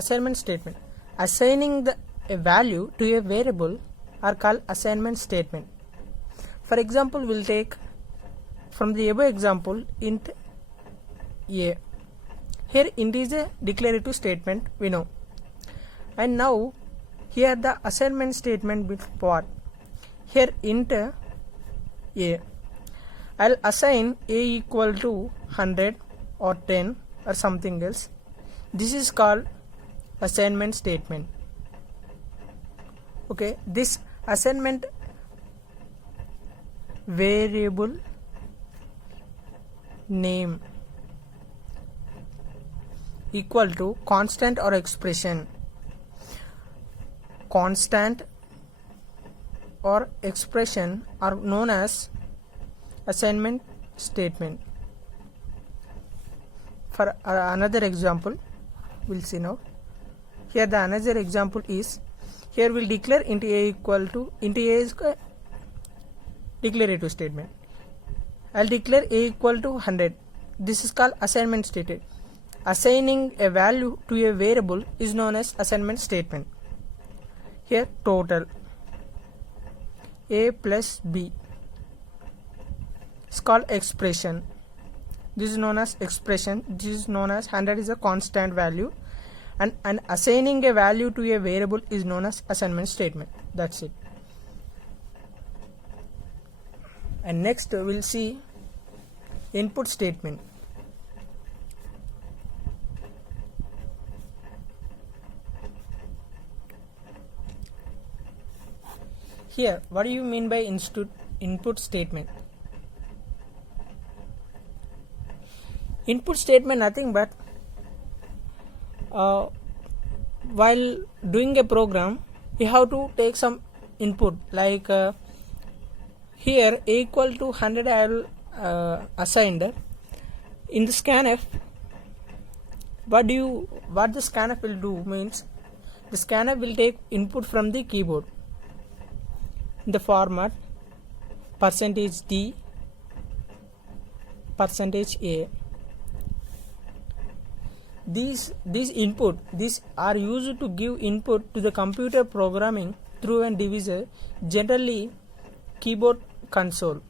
Assignment statement. Assigning a value to a variable are called assignment statement. For example, we'll take from the above example int a. Here int is a declarative statement, we know. And now here the assignment statement with part. Here int a. I'll assign a equal to 100 or 10 or something else. This is called assignment statement. Okay, this assignment variable name equal to constant or expression. Constant or expression are known as assignment statement. For another example, we'll see now. Here the another example is, here we'll declare int a equal to, int a is a declarative statement. I'll declare a equal to 100. This is called assignment statement. Assigning a value to a variable is known as assignment statement. Here total a plus b is called expression. This is known as expression. This is known as 100 is a constant value, and assigning a value to a variable is known as assignment statement. That's it. And next we'll see input statement. Here, what do you mean by input statement? Input statement nothing but while doing a program, you have to take some input, like here a equal to 100 I will assigned. In the scanf, what the scanf will do means, the scanf will take input from the keyboard in the format %d %a. These are used to give input to the computer programming through a divisor, generally keyboard console.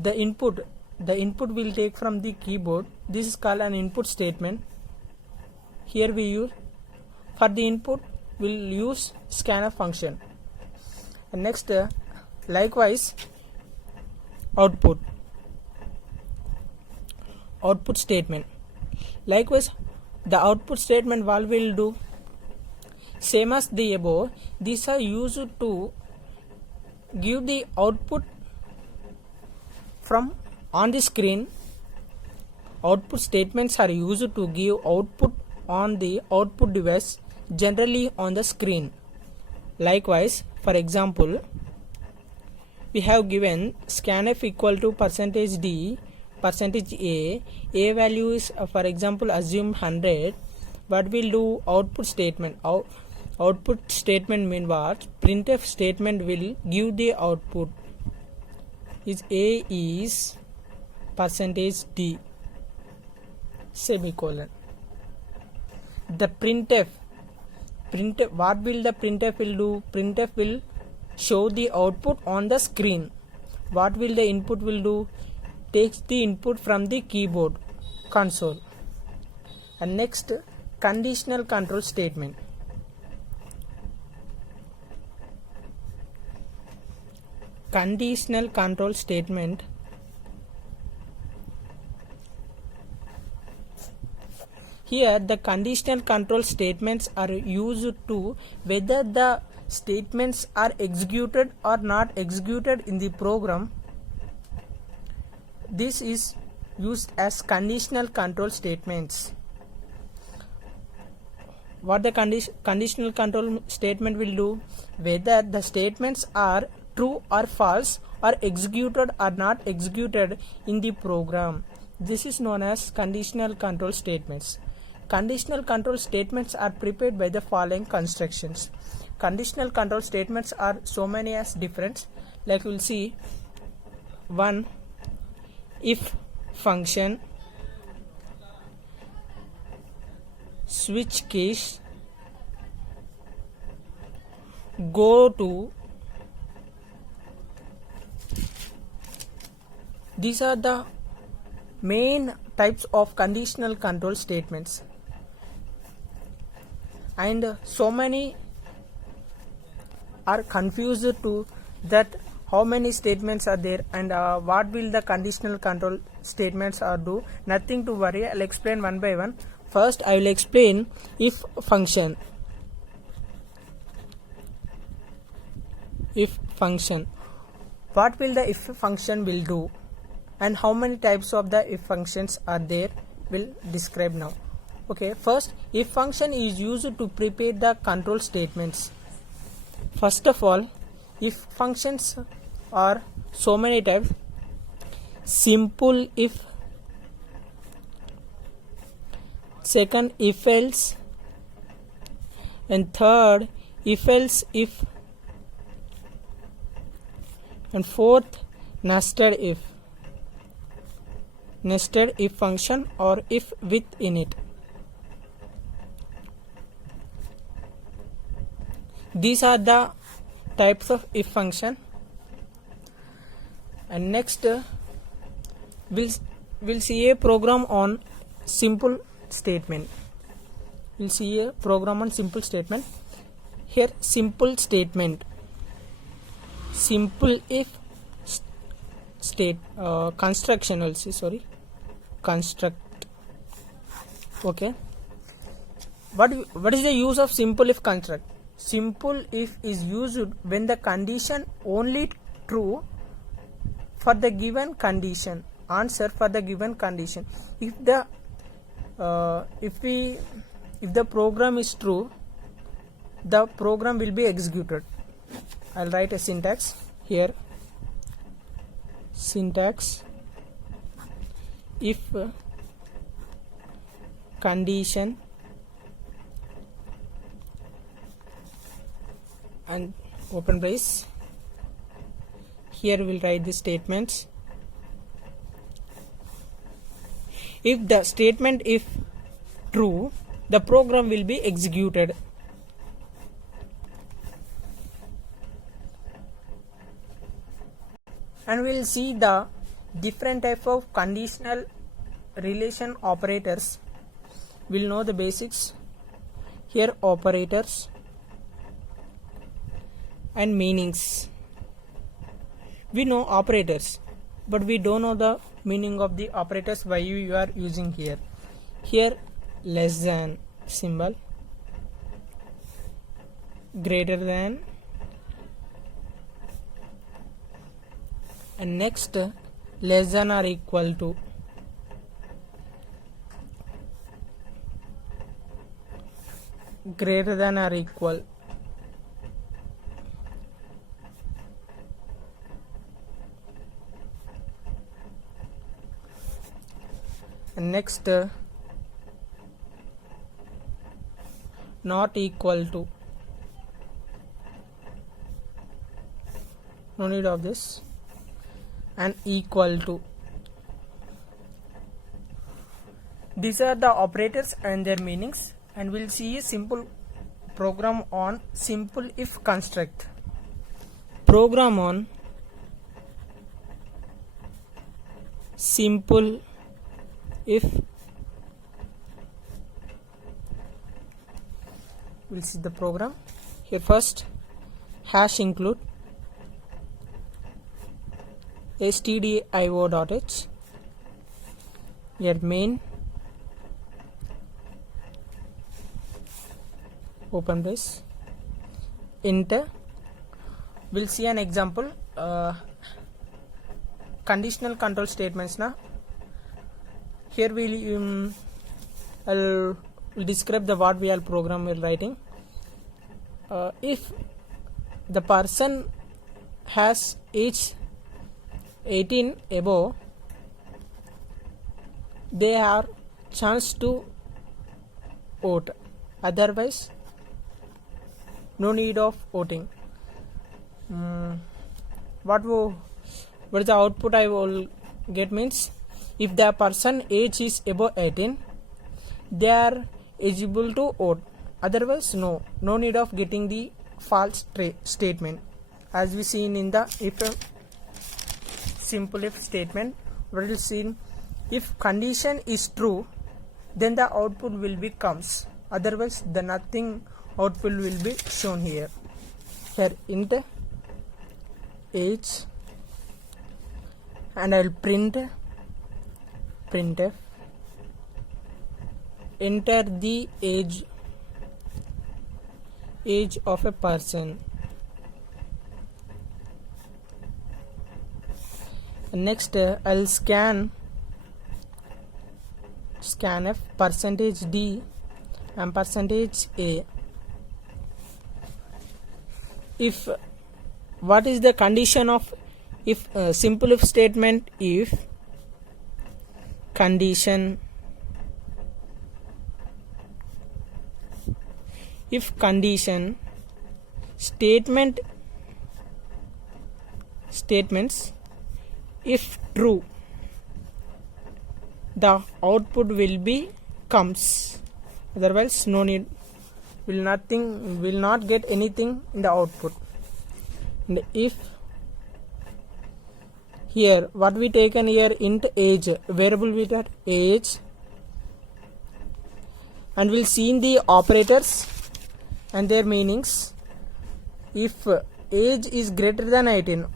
The input will take from the keyboard. This is called an input statement. Here we use, for the input we'll use scanf function. And next likewise output statement. Likewise the output statement what will do, same as the above, these are used to give the output from on the screen. Output statements are used to give output on the output device, generally on the screen. Likewise, for example, we have given scanf equal to %d %a value is for example assume 100. What will do, output statement. Output statement mean what? Printf statement will give the output is a is %d semicolon. The printf, what will the printf will do? Printf will show the output on the screen. What will the input will do? Takes the input from the keyboard console. And next, conditional control statement. Conditional control statement here the conditional control statements are used to whether the statements are executed or not executed in the program. This is used as conditional control statements. What the conditional control statement will do, whether the statements are true or false or executed or not executed in the program. This is known as conditional control statements. Conditional control statements are prepared by the following constructions. Conditional control statements are so many as different, like we'll see. One, if function, switch case, go to, these are the main types of conditional control statements, and so many are confused to that how many statements are there and what will the conditional control statements are do. Nothing to worry, I'll explain one by one. First I will explain if function. If function, what will the if function will do and how many types of the if functions are there will describe now. Okay, first if function is used to prepare the control statements. First of all, if functions are so many types: simple if, second if else, and third if else if, and fourth nested if. Nested if function or if with in it. These are the types of if function. And next we'll see a program on simple statement. We'll see a program on simple statement. Here simple statement, simple if state construction also, sorry, construct. Okay, what is the use of simple if construct? Simple if is used when the condition only true for the given condition, answer for the given condition. If the program is true, the program will be executed. I'll write a syntax here. Syntax: if condition and open brace. Here we'll write the statements. If the statement if true, the program will be executed. And we'll see the different type of conditional relation operators. We'll know the basics. Here operators and meanings. We know operators, but we don't know the meaning of the operators why you are using here. Here less than symbol, greater than, and next less than or equal to. Greater than or equal. And next not equal to. No need of this. And equal to. These are the operators and their meanings, and we'll see a simple program on simple if construct. Program on simple if. We'll see the program here. First hash include stdio.h, your main, open brace, enter. We'll see an example. Conditional control statements now. Here I'll describe the what we are program we're writing. If the person has age 18 above, they have chance to vote. Otherwise, no need of voting. What is the output I will get means, if the person age is above 18, they are eligible to vote. Otherwise, no need of getting the false statement. As we seen in the if simple if statement, we will see if condition is true, then the output will be comes, otherwise the nothing output will be shown here. Here int age, and I will printf, enter the age of a person. Next I'll scanf %d and %a. If what is the condition of if simple if statement, if condition statements if true, the output will be comes, otherwise no need, will not get anything in the output. And if here what we taken here int age, variable with that age, and we'll see in the operators and their meanings. If age is greater than 18,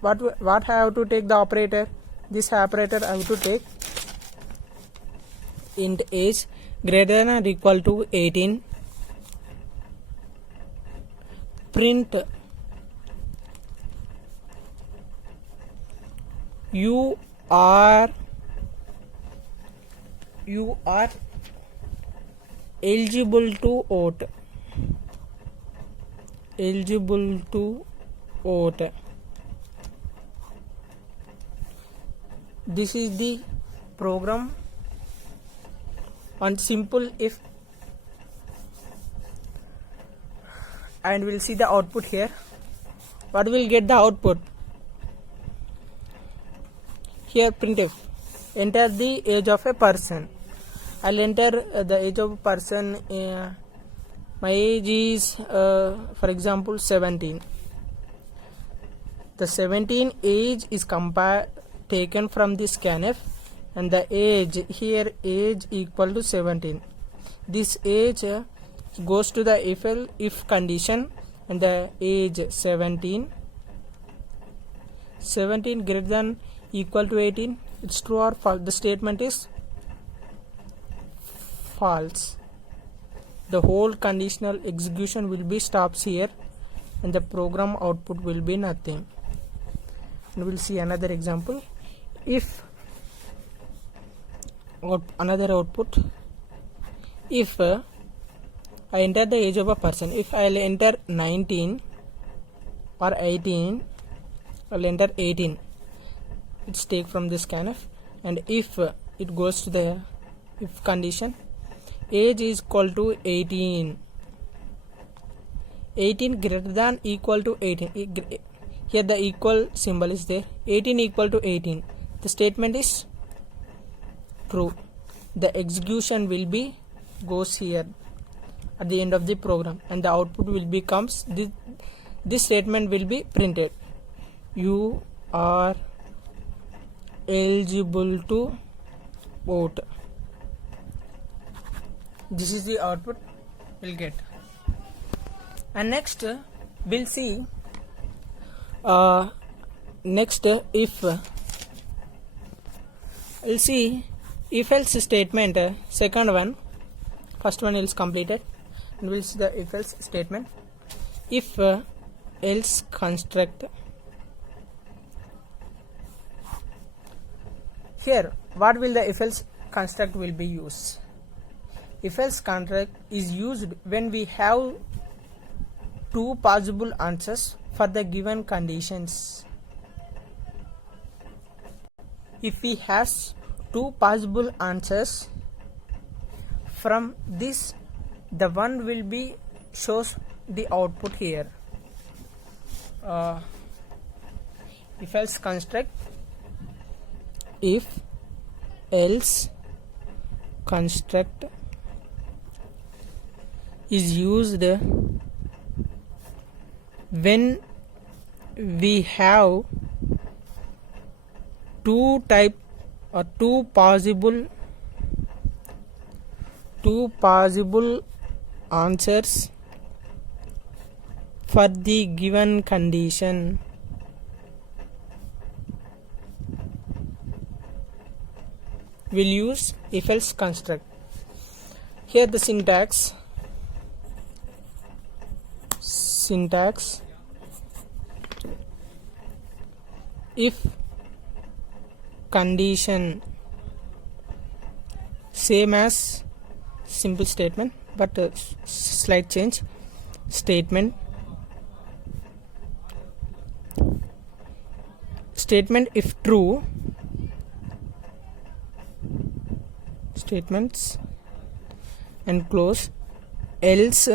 what have to take the operator? This operator I have to take int age greater than or equal to 18, print you are eligible to vote. This is the program on simple if, and we'll see the output here. What will get the output? Here printf, enter the age of a person. I'll enter the age of a person. My age is for example 17. The 17 age is taken from the scanf, and the age here age equal to 17. This age goes to the if condition, and the age 17 greater than equal to 18. It's true or false. The statement is false. The whole conditional execution will be stops here, and the program output will be nothing. And we'll see another example. If another output, if I enter the age of a person, if I'll enter 19 or 18, I'll enter 18. It's take from this scanf, and if it goes to the if condition, age is equal to 18 greater than equal to 18. Here the equal symbol is there. 18 equal to 18. The statement is true. The execution will be goes here at the end of the program, and the output will becomes this statement will be printed. You are eligible to vote. This is the output we'll get. And next we'll see if we'll see if else statement, second one. First one is completed, and we'll see the if else statement. If else construct. Here what will the if else construct will be used? If else construct is used when we have two possible answers for the given conditions. If we has two possible answers, from this the one will be shows the output here. If else construct, if else construct is used when we have two possible answers for the given condition, we'll use if else construct. Here the syntax if condition, same as simple statement but slight change. Statement if true, statements and close, else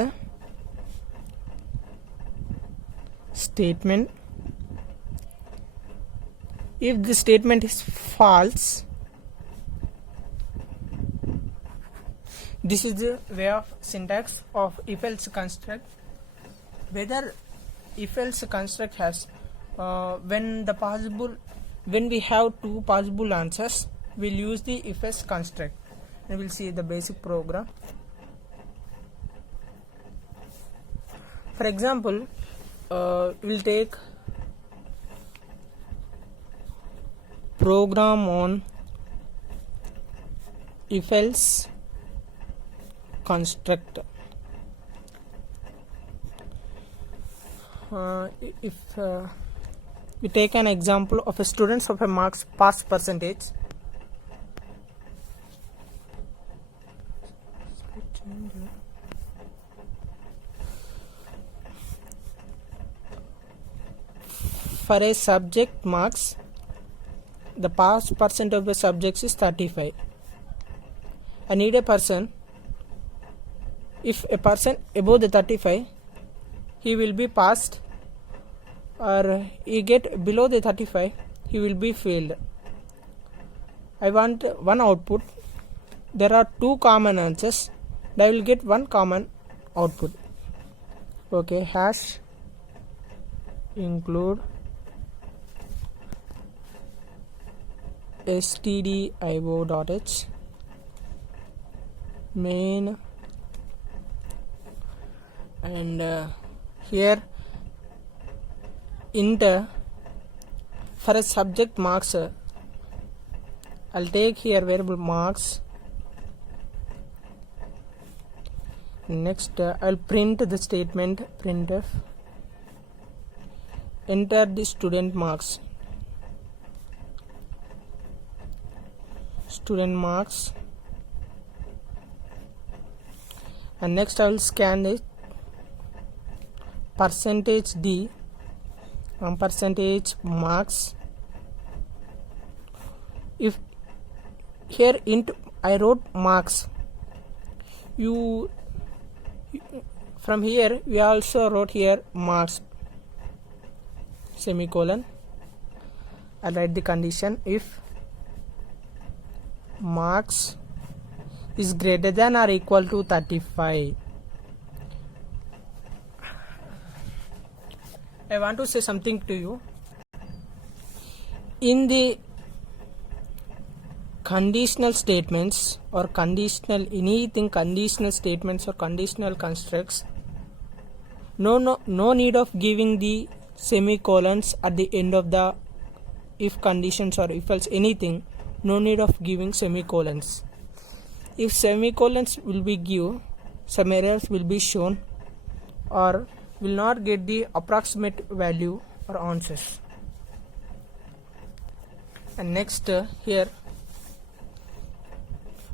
statement if the statement is false. This is the way of syntax of if else construct. Whether if else construct has when we have two possible answers, we'll use the if else construct, and we'll see the basic program. For example, we'll take program on if else construct. If we take an example of a students of a marks pass percentage, for a subject marks, the pass percent of the subjects is 35. I need a person, if a person above the 35, he will be passed, or he get below the 35, he will be failed. I want one output. There are two common answers, and I will get one common output. Okay, hash include stdio.h main, and here int for a subject marks, I'll take here variable marks. Next I'll print the statement printf enter the student marks, and next I will scan the percentage d and percentage marks. If here int I wrote marks, you from here we also wrote here marks semicolon. I'll write the condition if marks is greater than or equal to 35. I want to say something to you. In the conditional statements or conditional statements or conditional constructs, no need of giving the semicolons at the end of the if conditions or if else anything. No need of giving semicolons. If semicolons will be given, some errors will be shown or will not get the approximate value or answers. And next here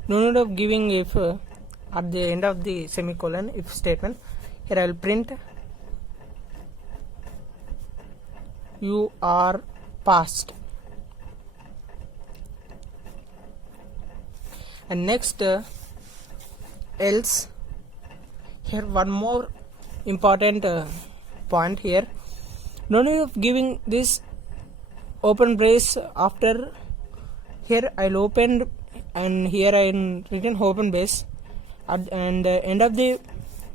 no need of giving if at the end of the semicolon if statement. Here I will print you are passed. And next else, here one more important point here. No need of giving this open brace after. Here I'll open and here I written open brace and end of the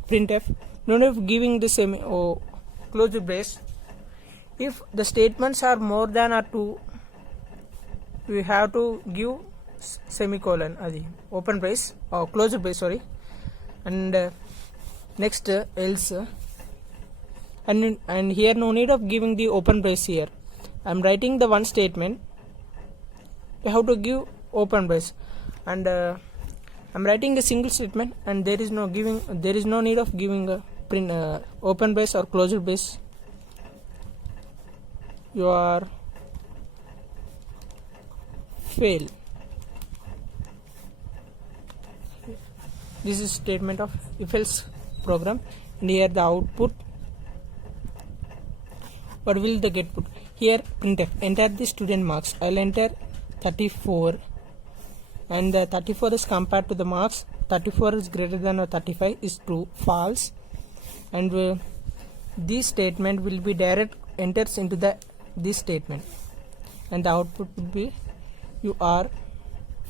printf. No need of giving the closed brace. If the statements are more than or 2, we have to give semicolon, adi open brace or closed brace, sorry. And next else, and here no need of giving the open brace. Here I am writing the one statement, you have to give open brace, and I am writing a single statement, and there is no need of giving a open brace or closed brace. You are fail. This is statement of if else program, and here the output, what will the get put here? Printf, enter the student marks. I'll enter 34, and the 34 is compared to the marks. 34 is greater than or 35 is true, false, and this statement will be direct enters into this statement, and the output will be you are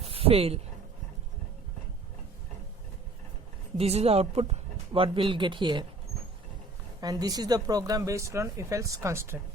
fail. This is the output what we'll get here, and this is the program based on if else construct.